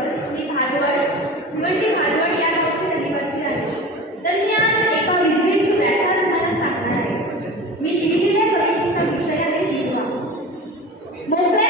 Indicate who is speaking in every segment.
Speaker 1: दिवस मी भाजवड भिवंडी भाजवड या गावची रहिवासी आहे. तर मी आज एका विधवेची व्याख्या तुम्हाला सांगणार आहे. मी लिहिलेल्या कवितेचा विषय आहे विधवा मोकळ्या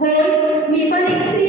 Speaker 1: होल मिलकर एक